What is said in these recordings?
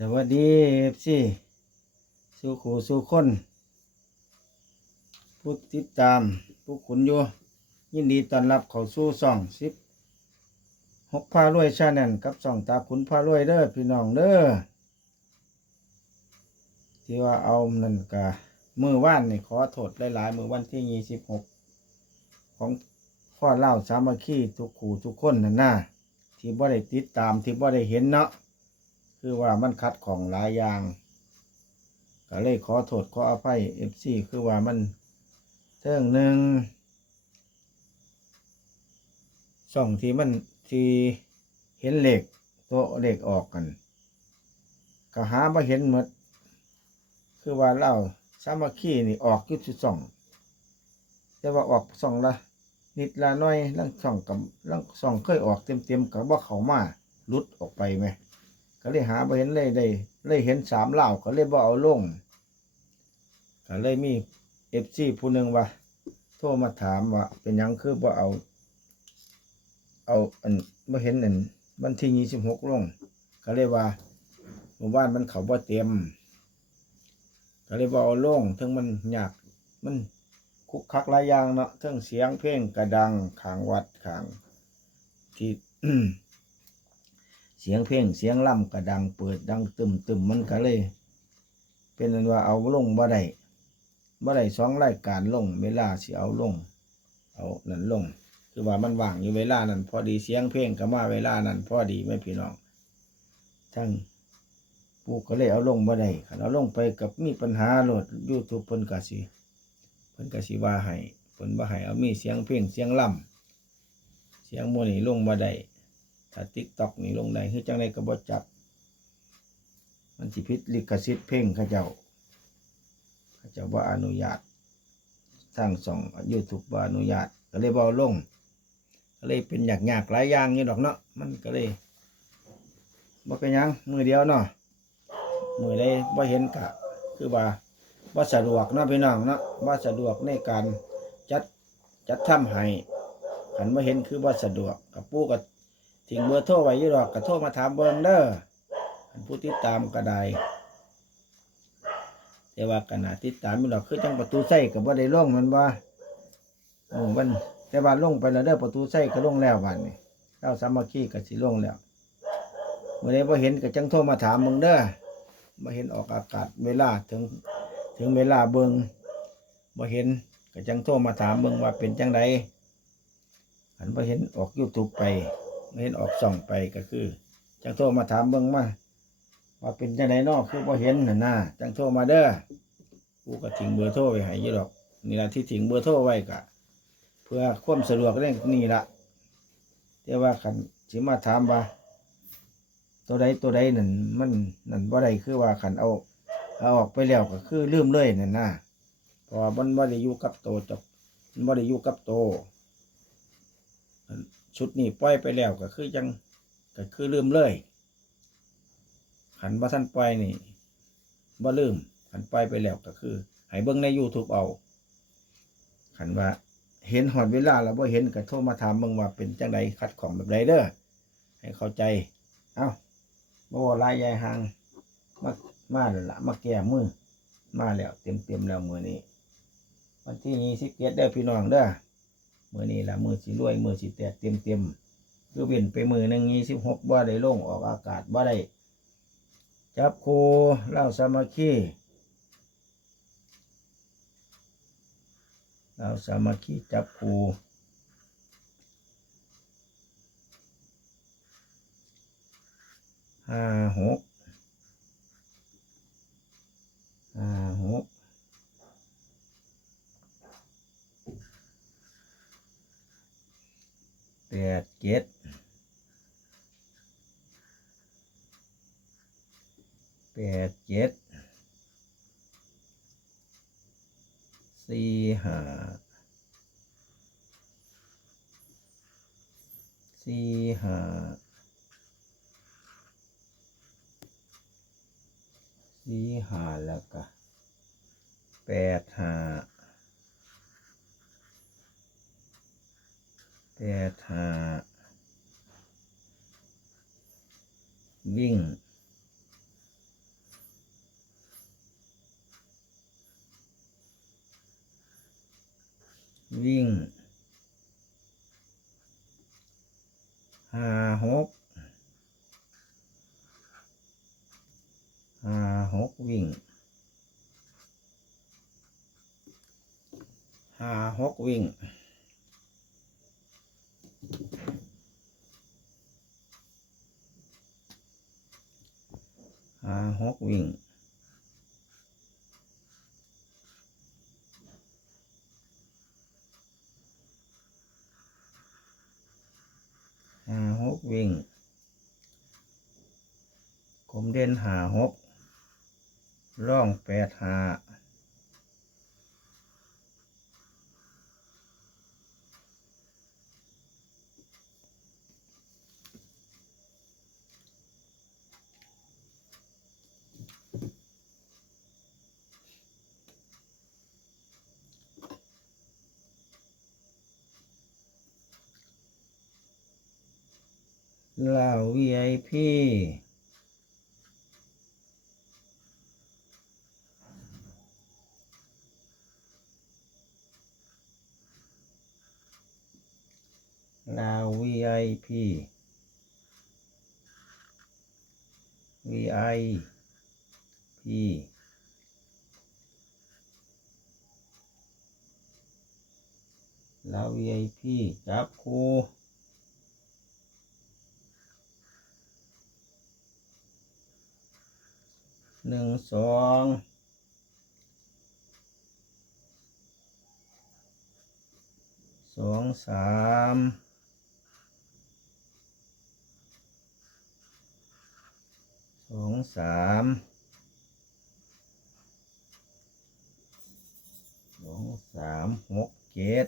สวัสดีเอฟซีสู้ขู่สู้คนผู้ติดตามผู้ขุนอยู่ยินดีต้อนรับเข้าสู่ช่องสิบหกพารวยชาแนลกับช่องตาขุนพารวยเด้อพี่น้องเด้อที่ว่าเอานั่นกะมือว่านนี่ขอโทษหลายๆมือวันที่ยี่สิบหกของพ่อเล่าสามัคคีทุกขู่ทุกคนนั่นน่ะที่บ่ได้ติดตามที่บ่ได้เห็นเนาะ คือว่ามันคัดของหลายอย่างก็เลยขอโทษขออภัยเอฟซีคือว่ามันเทิงหนึ่งช่องที่มันที่เห็นเหล็กตัวเหล็กออกกัน ก็หามาเห็นหมด คือว่าเราสามัคคีนี่ออกยุดส่อง แต่ว่าออกส่องละนิดละน้อยลังส่องกับลังส่องเคยออกเต็มเต็มๆกับว่าเขามาลุดออกไปไหม ก็เลยหาบ่เห็นเลยได้เลยเห็นสามเหล่าก็เลยบ่เอาลงก็เลยมีเอฟซีผู้หนึ่งว่า โทรมาถามว่า เป็นยังคือบ่เอา เอาอันบ่เห็นอันวันที่ยี่สิบหกลง ก็เลยว่าหมู่บ้านมันเขาบ่เต็มก็เลยบ่เอาลงทั้งมันยากมันคุกคักหลายอย่างเนาะทั้งเสียงเพลงกระดังขางวัดขางที่ เสียงเพลงเสียงล่ำกระดังเปิดดังตึมตึมมันก็เลย เป็นอันว่าเอาลงบ่ได้บ่ได้สองรายการลงเวลาสิเอาลง เอานั่นลง คือว่ามันว่างอยู่เวลานั้น พอดีเสียงเพลงก็มาเวลานั้น พอดีไม่พี่น้องทั้งปูก็เลยเอาลงบ่ได้คันเอาลงไปกับมีปัญหาโหลดยูทูบเพิ่นก็สิเพิ่นก็สิว่าให้เพิ่นบ่ให้เอามีเสียงเพลงเสียงล่ำเสียงโมนี่ลงบ่ได้ ถ้าติ๊กตอกนี่ลงได้คือจังไดก็บ่จับ มันสิผิดลิขสิทธิ์เพลงเขาเจ้าเขาเจ้าบ่อนุญาตทางสอง YouTube บ่อนุญาต ก็เลยบ่เอาลง ก็เลยเป็นยากๆหลายอย่างนี่ดอกเนาะมันก็เลยบ่เป็นยังมือเดียวเนาะมือใดบ่เห็นกะ คือว่าบ่สะดวกเนาะพี่น้องเนาะบ่สะดวกในการจัดจัดทำให้คันบ่เห็นคือบ่สะดวกกับปู่กับ ทิ้งเบอร์โทรไว้อยู่ดอกก็โทรมาถามเบิ่งเด้อผู้ติดตามก็ได้แต่ว่าขนาดติดตามอยู่ดอกคือจังประตูใส่ก็บ่ได้ล่งมันว่าโอ้มันแต่ว่าล่งไปแล้วเด้อประตูใส่ก็ล่งแล้วบัดนี้เจ้าสามัคคีก็สิล่งแล้วเมื่อใดบ่เห็นก็จังโทรมาถามมึงเด้อบ่เห็นออกอากาศเวลาถึง ถึงเวลาเบิ่งบ่เห็นก็จังโทรมาถามเบิ่งว่าเป็นจังไดอันบ่เห็นออก YouTube ไป เห็นออกส่องไปก็คือ จังโทรมาถามเบิ่งมาว่าเป็นจังไดนอกคือบ่เห็นหน่ะนะจังโทรมาเด้อกูก็ทิ้งเบอร์โทรไว้ให้อยู่ดอกนี่ละที่ทิ้งเบอร์โทรไว้ก็เพื่อความสะดวกเรื่องนี้ละแต่ว่าคันสิมาถามว่า ตัวใดตัวใดนั่นมันนั่นบ่ได้คือว่าคันเอาเอาออกไปแล้วก็คือลืมเลยนั่นนะเพราะว่ามันบ่ได้อยู่กับโตจบมันบ่ได้อยู่กับโต ชุดนี้ปล่อยไปแล้วก็คือยังก็คือลืมเลยขันว่าท่านปล่อยนี่บ่ลืมขันปล่อยไปแล้วก็คือให้เบิ่งใน YouTube เอาขันว่าเห็นหอดเวลาแล้วบ่เห็นก็โทรมาถามเบิ่งว่าเป็นจังไดคัดของแบบใดเด้อให้เข้าใจ เอ้าบ่ลายยายหางมามาแล้วละมาแก้มือมาแล้วเต็มเต็มแล้วมือนี้วันที่27เด้อพี่น้องเด้อ มือนี้ละมือสิรวย มือสิแตกเต็มเต็มคือเว้นไปมือหนึ่งยี่สิบหกบ่ได้ลงออกอากาศบ่ได้ จับครูเล่าสามัคคีเล่าสามัคคีจับครูห้าหกห้าหก แปดเจ็ดแปดเจ็ดสี่ห้าสี่ห้าสี่ห้าแล้วก็แปด win กลมเด่นหาหกร่องแปดหาเหล่า VIP ลาว VIP VIP ลาว VIP จับครูหนึ่งสองสองสาม สองสามสองสามหกเจ็ด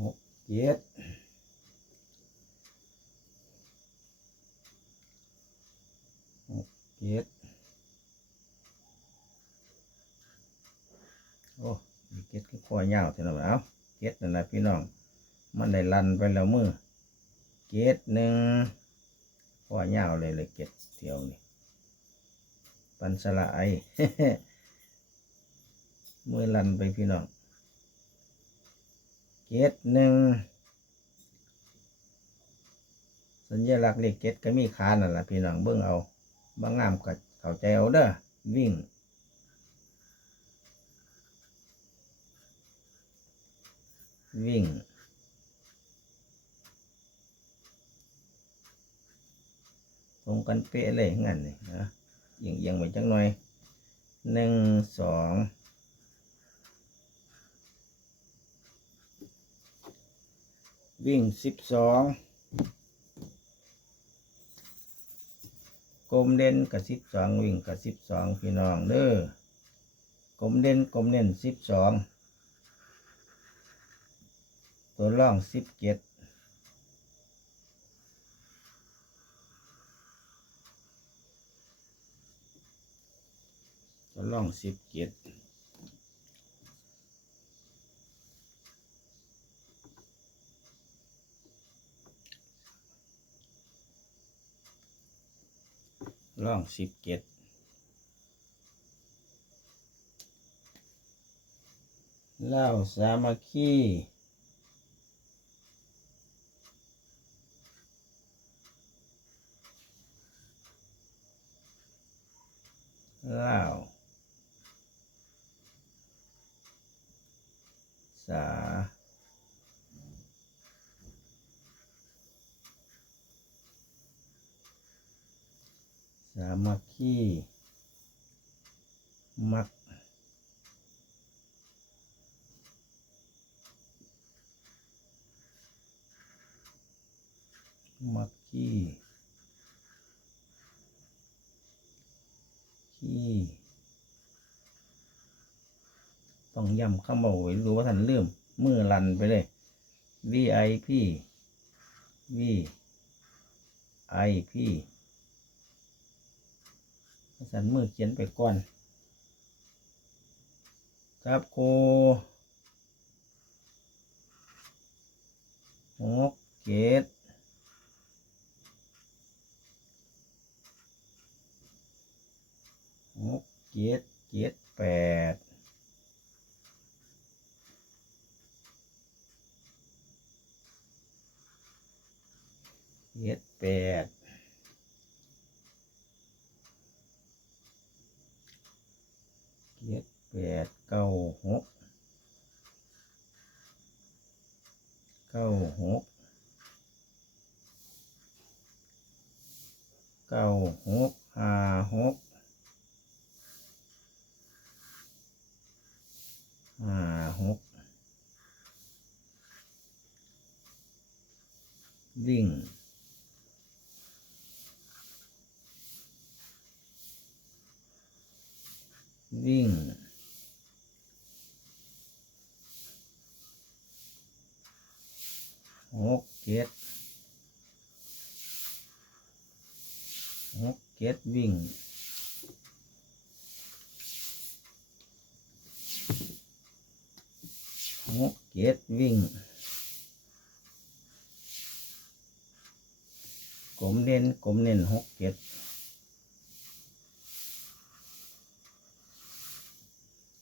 หกเจ็ดหกเจ็ดโอ้มีเจ็ดก็คอยาวเท่านั้นเอาเจ็ดนั่นแหละพี่น้อง มัน ไปแล้วมือเจ็ดหนึ่งคอยาวเลยเลยเจ็ดเที่ยวนี่ปันสละไอมือลันไปพี่น้องเจ็ดหนึ่งสัญลักษณ์เลขเจ็ดก็มีขานั่นแหละพี่น้องเบิ่งเอาบางงามก็เข้าใจเอาเด้อวิ่งวิ่ง ตรงกันเป๊ะเลยงั้นนี่นะเอียงเอียงไว้จังหน่อยหนึ่งสองวิ่งสิบสองกลมเด่นกับสิบสองวิ่งกับสิบสองพี่น้องเด้อกลมเด่นกลมเด่นสิบสองตัวล่องสิบเจ็ด ก็ล่องสิบเจ็ดล่องสิบเจ็ดเล่าสามัคคีเล่า สาสามัคคีมัก มักขี้ขี้ ต้องย้ำคำบอกไว้รู้ว่าท่านลืมมือลันไปเลย VIP VIP สันมือเขียนไปก่อน ครับโคหกเจ็ดหกเจ็ดเจ็ดแปด เจ็แปด หกเจ็ดหกเจ็ดวิ่งหกเจ็ดวิ่งกลมเน้นกลมเน้นหกเจ็ด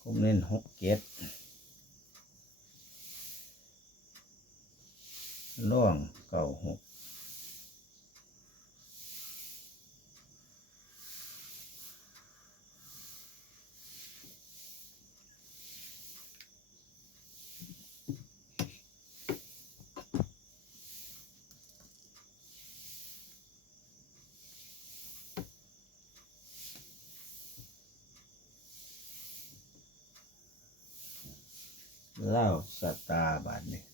ผมเล่นหกเจ็ด ล่องเก่าหกเล่าสตาบาทนี่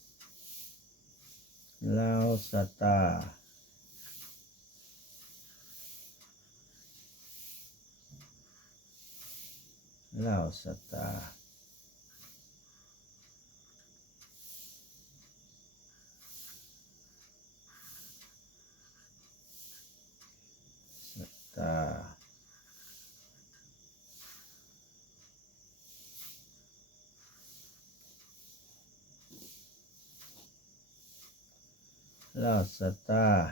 สตาเล่าสตา ลาสตาร์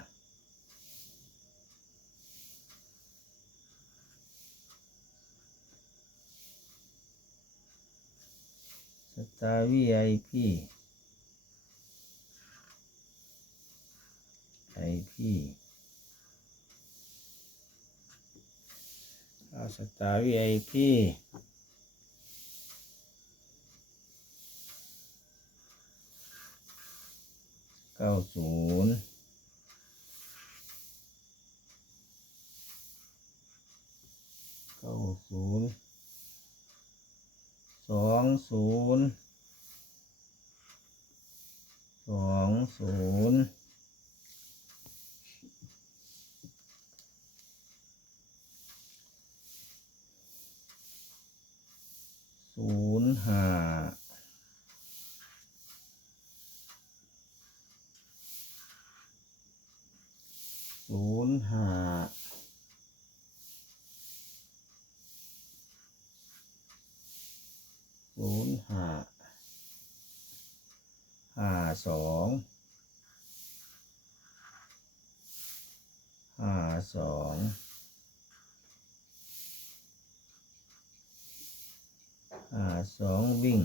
สตาร์วีไอพีไอพีลาสตาร์วีไอพี เก้าศูนย์เก้าศูนย์สองศูนย์สองศูนย์ศูนย์ห้า ศูนย์ห้าศูนย์ห้าห้าสองห้าสองห้าสองวิ่ง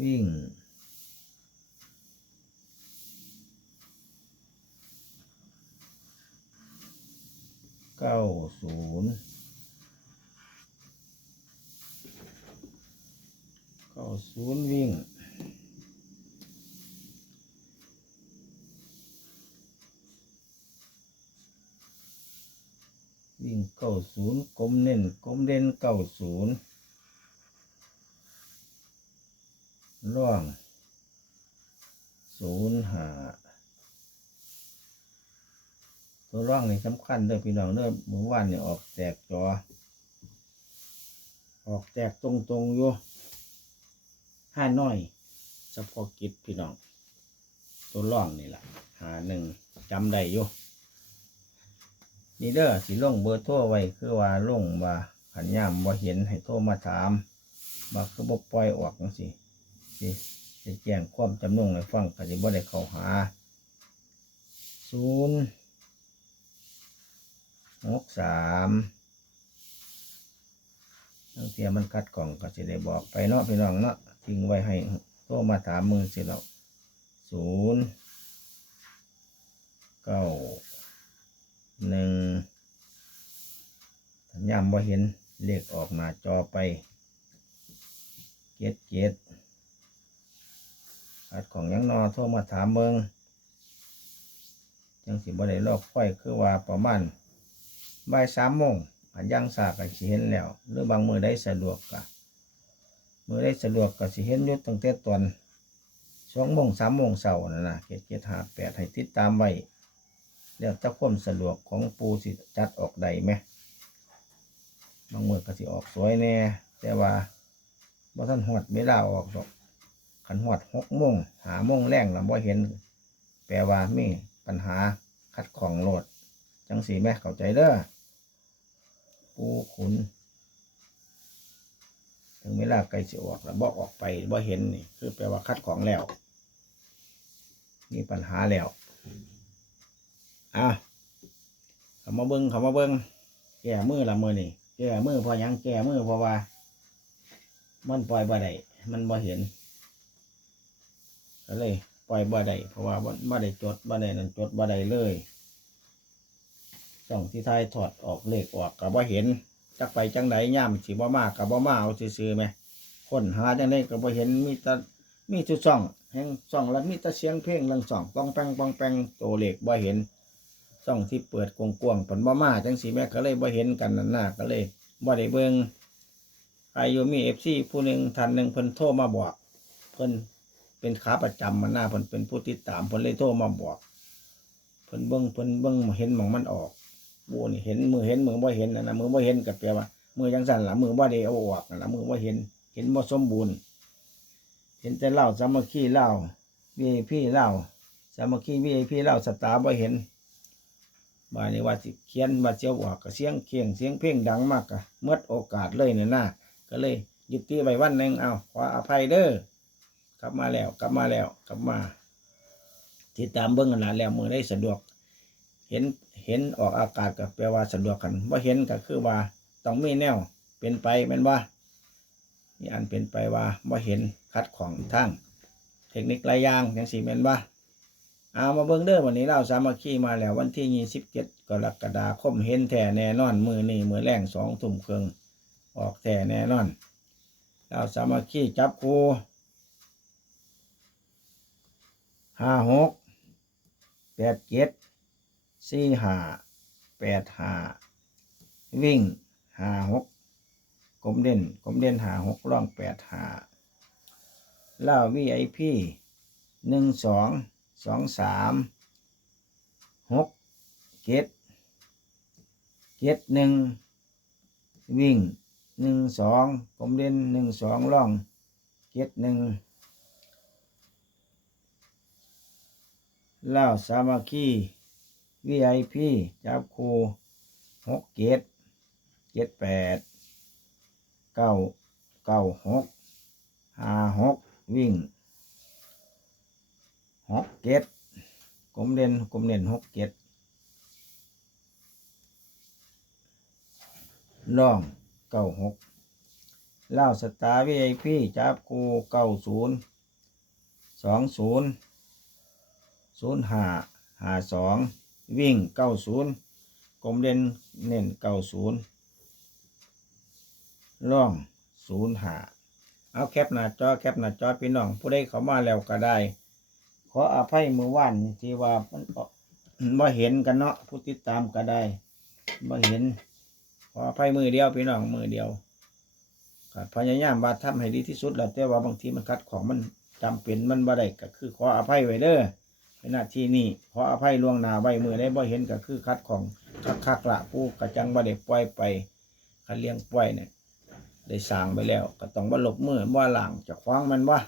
วิ่ง เก้าศูนย์เก้าศูนย์วิ่งวิ่งเก้าศูนย์กลมเน้นกลมเด่นเก้าศูนย์ร่องศูนย์หาตัวร่ องนี่สำคัญเด้อพี่น้องเด้อเมื่อวานเนี่ยออกแตกจอ ออกแตกตรงๆอยู่ห้าน้อยเฉพาะกิจพี่น้อง ตัวร่องนี่แหละหาหนึ่งจำได้อยู่นี่เด้อสิลงเบอร์โทรไว้คือว่าลงว่าขันยามบ่าเห็นให้โทรมาถามว่าคือบ่ปล่อยออกจังซี่สิจะแจ้งความจำนงให้ฟังก็สิบ่ได้เข้าหาศูนย์ หกสามตั้งเทียมันกัดกล่องก็สิได้บอกไปเนาะพี่น้องเนาะทิ้งไว้ให้โทรมาถามมือสิเราศูนย์เก้าหนึ่งสัญญาณบ่เห็นเลขออกหน้าจอไปเจ็ดเจ็ดอัดของยังนอโทรมาถามเบิงจังสิบ่ได้ลอกค่อยคือว่าประมาณ บ่ายสามโมงอันยังสาก็สิเห็นแล้ว หรือบางมือได้สะดวกกะมือได้สะดวกก็สิเห็นยุดตั้งแต่ตอนสองโมงสามโมงเช้านั่นนะเจ็ดเจ็ดห้าแปดให้ติดตามไว้แล้วถ้าความสะดวกของปูสิจัดออกใดไหมบางมือก็สิออกสวยแน่แต่ว่าบ่ท่านหอดเวลาออกดอกขันหอดหกโมงหาโมงแรงล้วบ่เห็น แปลว่ามีปัญหาขัดของโหลด จังสีแม่เข้าใจเด้อ ปูขุน ถึงเวลาไกลสิออกแล้วบ่ออกไปบ่เห็นนี่คือแปลว่าคัดของแล้ว มีปัญหาแล้วอะเขามาเบิ้งเขามาเบิ้งแก้มือละมือนี่แก้มือพอยังแก้มือเพราะว่า มันปล่อยบ่ได้มันบ่เห็นก็เลย ปล่อยบ่ได้เพราะว่าบ่บ่ได้จดบ่ได้นั่นจดบ่ได้เลย ช่องที่ท้ายถอดออกเลขออกก็บ่าเห็นจักไปจังไดย่ามสิบ่มาก็บ่มาเอาซื่อไหมคนหาจังไดก็บ่เห็นมีแต่มีทุกช่องแห่งช่องแล้วมีแต่เสียงเพลงลังช่องปองแปงปองแปงตัวเลขบ่เห็นช่องที่เปิดกว้างๆผลบ่มาจังสีแม่ก็เลยบ่เห็นกันนั่นน่ะก็เลยบ่ได้เบิ่งอายุมีเอฟซีผู้หนึ่งท่านหนึ่งเพิ่นโทรมาบอกเพิ่นเป็นขาประจำมันหน้าเพิ่นเป็นผู้ติดตามเพิ่นเลยโทรมาบอกเพิ่นเบิ่งเพิ่นเบิ่งเห็นมองมันออก บูนี่เห็นมือเห็นมือบ่เห็นนะมือบ่เห็นก็แปลว่า มือจังสั่นล่ะมือบ่ได้เอาออกนั่นล่ะมือบ่เห็น เห็นบ่สมบูรณ์ เห็นแต่เล้าสามัคคีเล้า VIP เล้าสามัคคี VIP เล้าสตาบ่เห็นบานนี้ว่าสิเขียนว่าเจียวออกก็เสียงเคียงเสียงเพลงดังมากก็เมื่อโอกาสเลยเนี่ยนะก็เลยยุดตีไว้วันหนึ่งเอาขออภัยเด้อกลับมาแล้ว กลับมาแล้ว กลับมาติดตามเบิ้งหลานแล้วมือได้สะดวก เห็นเห็นออกอากาศก็แปลว่าสะดวกกันว่าเห็นก็คือว่าต้องมีแนวเป็นไปแม่นว่ามีอันเป็นไปว่าว่าเห็นคัดของทางเทคนิคหลายอย่างอย่างสี่แม่นว่าเอามาเบิ่งเด้อวันนี้เราสามัคคีมาแล้ววันที่ยี่สิบเจ็ดกรกฎาคมเห็นแท้แน่นอนมือนี่มือแรงสองทุ่มครึ่งออกแท้แน่นอนเราสามัคคีจับคูห้าหกแปดเจ็ด สี่ห้าแปดห้าวิ่งห้าหกกลมเด่นกลมเด่นห้าหกร่องแปดห้าเล่าวีไอพีหนึ่งสองสองสามหกเจ็ดเจ็ดหนึ่งวิ่งหนึ่งสองกลมเด่นหนึ่งสองล่องเจ็ดหนึ่งเล่าสามัคคี วีไอพีจับคูหกเจ็ดเจ็ดแปดเก้าเก้าหกห้าหกวิ่งหกเจ็ดกลมเด่นกลมเด่นหกเจ็ดล่องเก้าหกเล่าสตาร์วีไอพีจับกูเก้าศูนย์สองศูนย์ศูนย์ห้าห้าสอง วิ่งเก้าศูนย์กลมเด่นเน้นเก้าศูนย์ล่องศูนย์หาเอาแคปหน้าจอแคปหน้าจอพี่น้องผู้ใดเขามาแล้วก็ได้ ขออภัยมือว่านที่ว่ามันบ่เห็นกันเนาะผู้ติดตามก็ได้บ่เห็น ขออภัยมือเดียวพี่น้องมือเดียวก็พยายามว่าทำให้ดีที่สุดแล้วแต่ว่าบางทีมันคัดของมันจำเป็นมันบ่ได้ก็คือขออภัยไว้เด้อ ในหน้าที่นี้ขออภัยล่วงหน้าไว้มือได้บ่เห็นก็คือคัดของคักๆละผู้กระจังบ่ได้ปล่อยไปคันเลี้ยงปล่อยเนี่ยได้สร้างไปแล้ว ก็ต้องบ่หลบมือบ่หลังจะคว้างมันว่า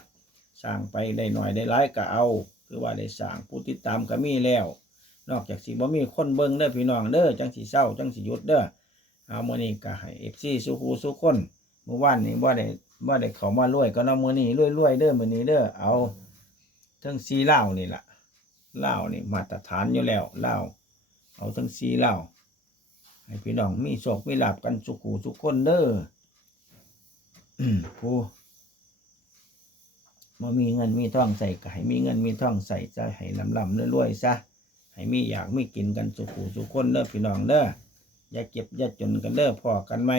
สร้างไปได้หน่อยได้หลายก็เอา คือว่าได้สร้างผู้ติดตามก็มีแล้ว นอกจากสิบ่มีคนเบิ่งเด้อพี่น้องเด้อจังสิเศร้าจังสิหยุดเด้อเอามื้อนี้ก็ให้ FC สุขูสุคนเมื่อวานนี้บ่ได้บ่ได้เข้ามารวยก็เนาะมื้อนี้รวยๆเด้อมื้อนี้เด้อเอาทั้งสีเหล้านี่ล่ะ เล้านี่มาตรฐานอยู่แล้วเล้าเอาทั้งสีเล้าให้พี่น้องมีโชคมีลาภกันสุขูสุขคนเด้อผู้บ่มีเงินมีท่องใส่ก็ให้มีเงินมีท่องใส่จะให้ลำลำๆรวยๆซะให้ให้มีอยากมีกินกันสุขูสุขคนเด้อพี่น้องเด้ออย่าเก็บอย่าจนกันเด้อพอกันไหม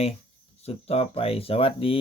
สุดต่อไปสวัสดี